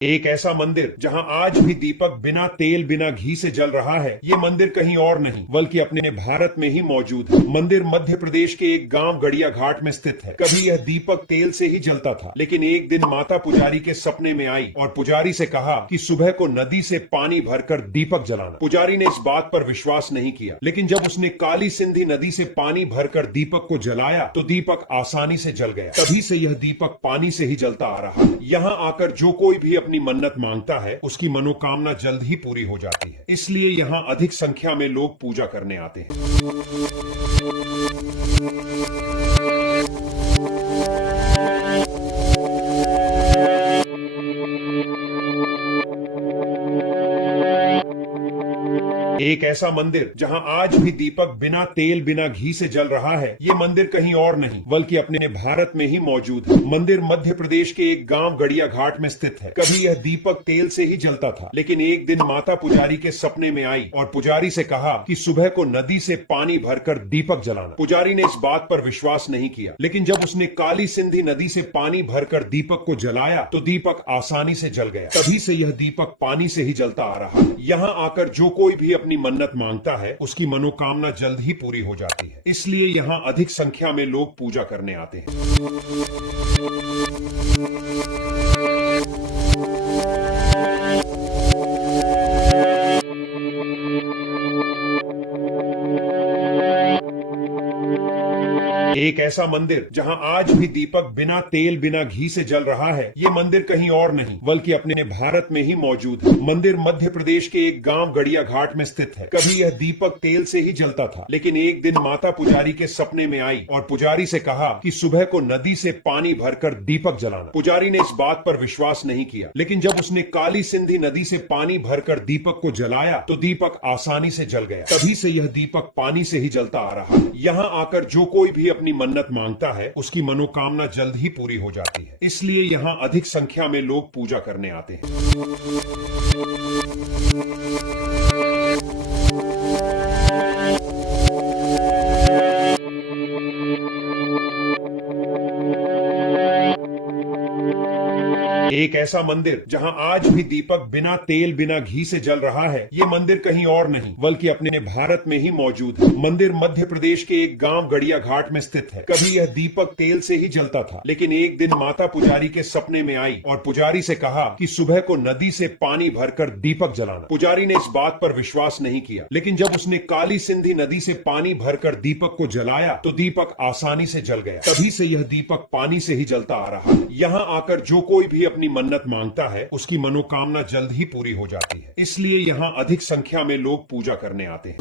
एक ऐसा मंदिर जहां आज भी दीपक बिना तेल बिना घी से जल रहा है। ये मंदिर कहीं और नहीं बल्कि अपने भारत में ही मौजूद है। मंदिर मध्य प्रदेश के एक गांव गड़िया घाट में स्थित है। कभी यह दीपक तेल से ही जलता था, लेकिन एक दिन माता पुजारी के सपने में आई और पुजारी से कहा कि सुबह को नदी से पानी भरकर दीपक जलाना। पुजारी ने इस बात पर विश्वास नहीं किया, लेकिन जब उसने काली सिंधी नदी से पानी भरकर दीपक को जलाया तो दीपक आसानी से जल गया। तभी से यह दीपक पानी से ही जलता आ रहा है। यहाँ आकर जो कोई भी अपनी मन्नत मांगता है उसकी मनोकामना जल्द ही पूरी हो जाती है। इसलिए यहाँ अधिक संख्या में लोग पूजा करने आते हैं। एक ऐसा मंदिर जहां आज भी दीपक बिना तेल बिना घी से जल रहा है। ये मंदिर कहीं और नहीं बल्कि अपने भारत में ही मौजूद है। मंदिर मध्य प्रदेश के एक गांव गड़िया घाट में स्थित है। कभी यह दीपक तेल से ही जलता था, लेकिन एक दिन माता पुजारी के सपने में आई और पुजारी से कहा कि सुबह को नदी से पानी भरकर दीपक जलाना। पुजारी ने इस बात पर विश्वास नहीं किया, लेकिन जब उसने काली सिंधी नदी से पानी भरकर दीपक को जलाया तो दीपक आसानी से जल गया। तभी से यह दीपक पानी से ही जलता आ रहा है। यहाँ आकर जो कोई भी अपनी मन्नत मांगता है उसकी मनोकामना जल्द ही पूरी हो जाती है। इसलिए यहाँ अधिक संख्या में लोग पूजा करने आते हैं। एक ऐसा मंदिर जहां आज भी दीपक बिना तेल बिना घी से जल रहा है। ये मंदिर कहीं और नहीं बल्कि अपने भारत में ही मौजूद है। मंदिर मध्य प्रदेश के एक गांव गड़िया घाट में स्थित है। कभी यह दीपक तेल से ही जलता था, लेकिन एक दिन माता पुजारी के सपने में आई और पुजारी से कहा कि सुबह को नदी से पानी भरकर दीपक जलाना। पुजारी ने इस बात पर विश्वास नहीं किया, लेकिन जब उसने काली सिंधी नदी से पानी भरकर दीपक को जलाया तो दीपक आसानी से जल गया। तभी से यह दीपक पानी से ही जलता आ रहा है। यहाँ आकर जो कोई भी अपनी मन्नत मांगता है उसकी मनोकामना जल्द ही पूरी हो जाती है। इसलिए यहाँ अधिक संख्या में लोग पूजा करने आते हैं। एक ऐसा मंदिर जहां आज भी दीपक बिना तेल बिना घी से जल रहा है। ये मंदिर कहीं और नहीं बल्कि अपने भारत में ही मौजूद है। मंदिर मध्य प्रदेश के एक गांव गड़िया घाट में स्थित है। कभी यह दीपक तेल से ही जलता था, लेकिन एक दिन माता पुजारी के सपने में आई और पुजारी से कहा कि सुबह को नदी से पानी भरकर दीपक जलाना। पुजारी ने इस बात पर विश्वास नहीं किया, लेकिन जब उसने काली सिंधी नदी से पानी भरकर दीपक को जलाया तो दीपक आसानी से जल गया। तभी से यह दीपक पानी से ही जलता आ रहा है। यहाँ आकर जो कोई भी अपनी मन्नत मांगता है उसकी मनोकामना जल्द ही पूरी हो जाती है। इसलिए यहाँ अधिक संख्या में लोग पूजा करने आते हैं।